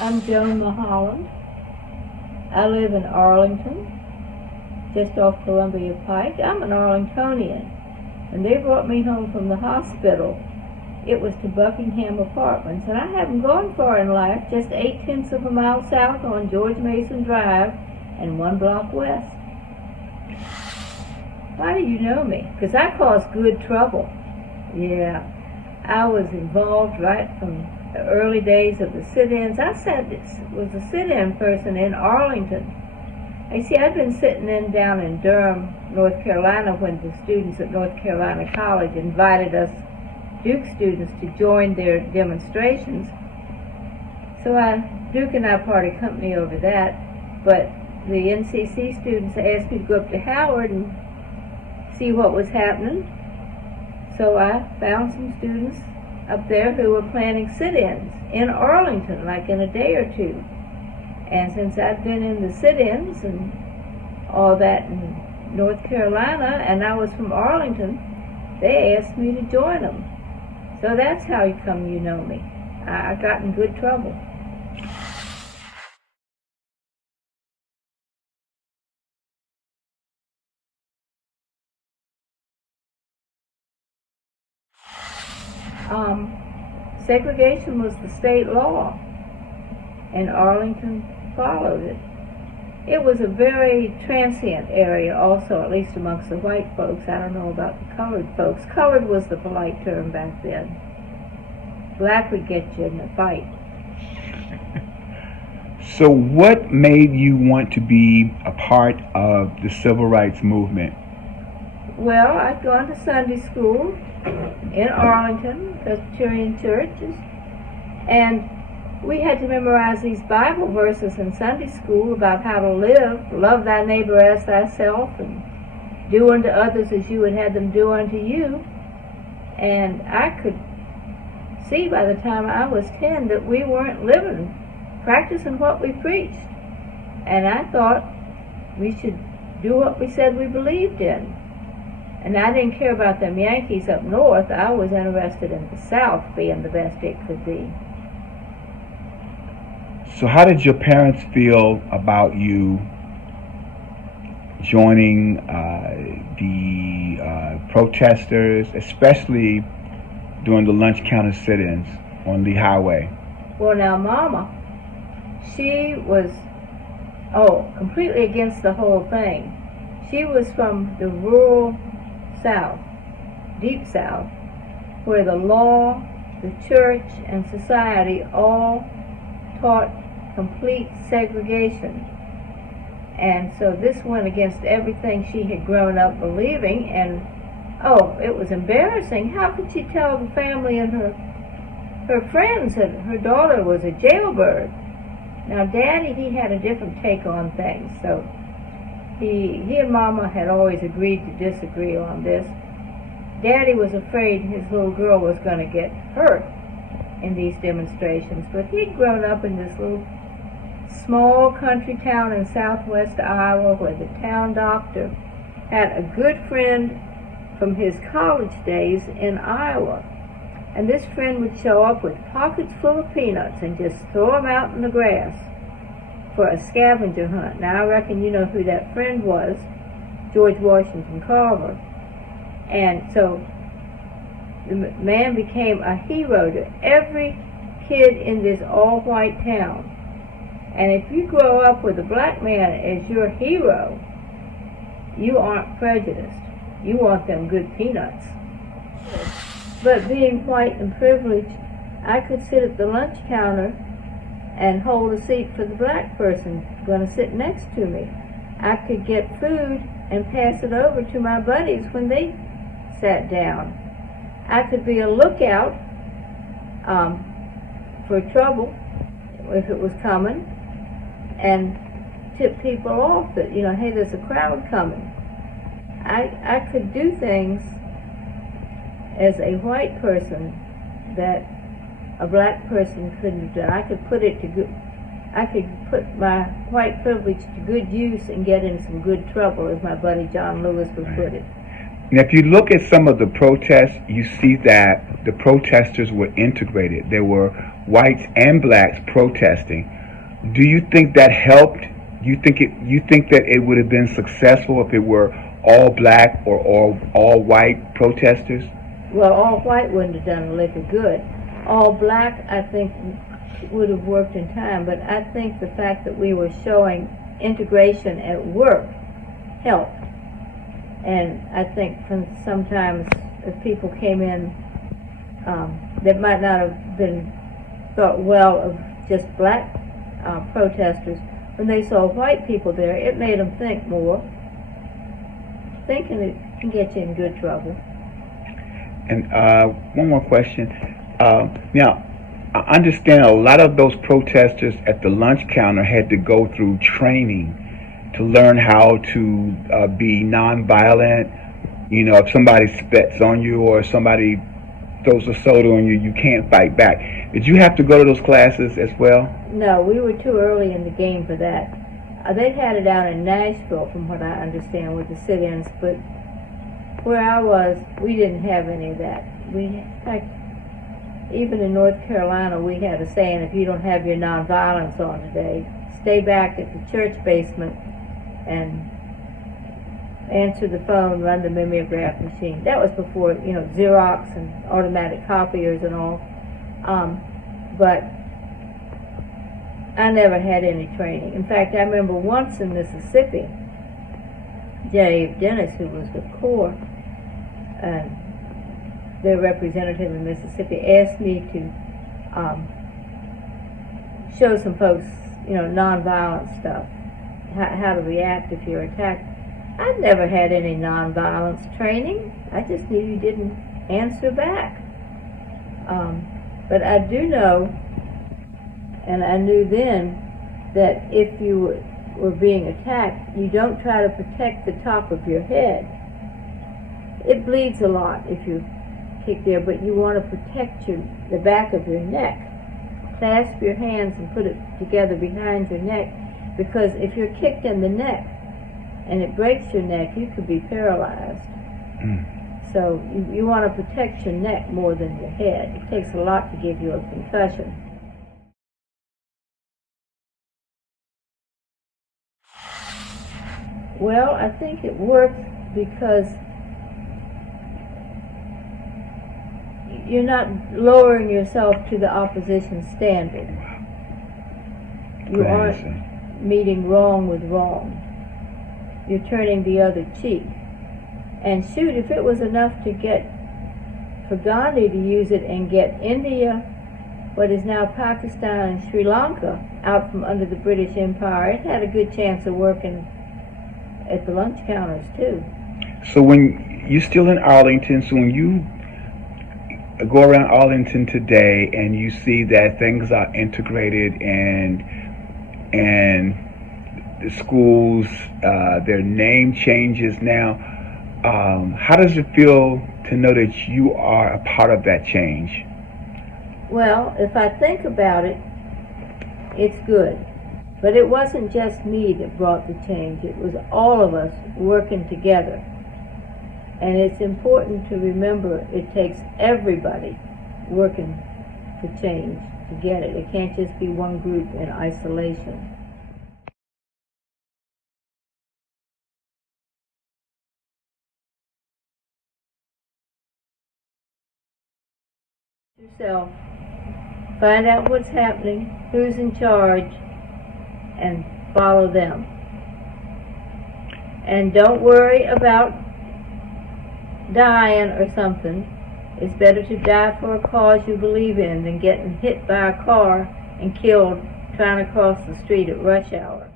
I'm Joan Mulholland. I live in Arlington, just off Columbia Pike. I'm an Arlingtonian, and they brought me home from the hospital. It was to Buckingham Apartments, and I haven't gone far in life, just 8/10 of a mile south on George Mason Drive and 1 block west. Why do you know me? Because I caused good trouble. Yeah, I was involved right from the early days of the sit-ins. I was a sit-in person in Arlington. You see, I'd been sitting in down in Durham, North Carolina, when the students at North Carolina College invited us Duke students to join their demonstrations. So Duke and I parted company over that, but the NCC students asked me to go up to Howard and see what was happening. So I found some students up there who were planning sit-ins in Arlington, like in a day or two. And since I'd been in the sit-ins and all that in North Carolina, and I was from Arlington, they asked me to join them. So that's how you know me. I got in good trouble. Segregation was the state law, and Arlington followed it. It was a very transient area also, at least amongst the white folks. I don't know about the colored folks. Colored was the polite term back then. Black would get you in a fight. So what made you want to be a part of the civil rights movement? Well, I'd gone to Sunday school in Arlington, Presbyterian churches, and we had to memorize these Bible verses in Sunday school about how to live, love thy neighbor as thyself, and do unto others as you would have them do unto you. And I could see by the time I was 10 that we weren't living, practicing what we preached. And I thought we should do what we said we believed in. And I didn't care about them Yankees up north. I was interested in the South being the best it could be. So how did your parents feel about you joining the protesters, especially during the lunch counter sit-ins on the highway? Well, now, Mama, she was, completely against the whole thing. She was from the rural South, deep South, where the law, the church, and society all taught complete segregation. And so this went against everything she had grown up believing, and it was embarrassing. How could she tell the family and her friends that her daughter was a jailbird? Now, Daddy, he had a different take on things, so he and Mama had always agreed to disagree on this. Daddy was afraid his little girl was going to get hurt in these demonstrations, but he'd grown up in this little small country town in southwest Iowa where the town doctor had a good friend from his college days in Iowa. And this friend would show up with pockets full of peanuts and just throw them out in the grass for a scavenger hunt. Now, I reckon you know who that friend was, George Washington Carver. And so the man became a hero to every kid in this all-white town. And if you grow up with a black man as your hero, you aren't prejudiced. You want them good peanuts. But being white and privileged, I could sit at the lunch counter and hold a seat for the black person going to sit next to me. I could get food and pass it over to my buddies when they sat down. I could be a lookout for trouble if it was coming, and tip people off that, hey, there's a crowd coming. I could do things as a white person that a black person couldn't have done. I could put my white privilege to good use and get in some good trouble, as my buddy John Lewis would put it. Now, if you look at some of the protests, you see that the protesters were integrated. There were whites and blacks protesting. Do you think that helped? You think that it would have been successful if it were all black or all white protesters? Well, all white wouldn't have done a lick of good. All black, I think, would have worked in time, but I think the fact that we were showing integration at work helped. And I think sometimes if people came in that might not have been thought well of just black protesters, when they saw white people there, it made them think more. Thinking it can get you in good trouble. And one more question. Now, I understand a lot of those protesters at the lunch counter had to go through training to learn how to be nonviolent. You know, if somebody spits on you or somebody throws a soda on you, you can't fight back. Did you have to go to those classes as well? No, we were too early in the game for that. They had it out in Nashville, from what I understand, with the sit-ins, but where I was, we didn't have any of that. Even in North Carolina, we had a saying, if you don't have your nonviolence on today, stay back at the church basement and answer the phone, run the mimeograph machine. That was before, Xerox and automatic copiers and all. But I never had any training. In fact, I remember once in Mississippi, Dave Dennis, who was with CORE, their representative in Mississippi, asked me to show some folks, nonviolent stuff, how to react if you're attacked. I'd never had any nonviolence training. I just knew you didn't answer back. But I do know, and I knew then, that if you were being attacked, you don't try to protect the top of your head. It bleeds a lot if you kick there, but you want to protect the back of your neck. Clasp your hands and put it together behind your neck, because if you're kicked in the neck and it breaks your neck, you could be paralyzed. So you want to protect your neck more than your head. It takes a lot to give you a concussion. Well, I think it works because you're not lowering yourself to the opposition standard. You aren't meeting wrong with wrong. You're turning the other cheek. And shoot, if it was enough for Gandhi to use it and get India, what is now Pakistan and Sri Lanka, out from under the British Empire, it had a good chance of working at the lunch counters too. So when you're still in Arlington, so when you go around Arlington today and you see that things are integrated and the schools, their name changes now, how does it feel to know that you are a part of that change? Well, if I think about it, it's good. But it wasn't just me that brought the change. It was all of us working together. And it's important to remember it takes everybody working for change to get it. It can't just be one group in isolation. Yourself. Find out what's happening, who's in charge, and follow them. And don't worry about dying or something. It's better to die for a cause you believe in than getting hit by a car and killed trying to cross the street at rush hour.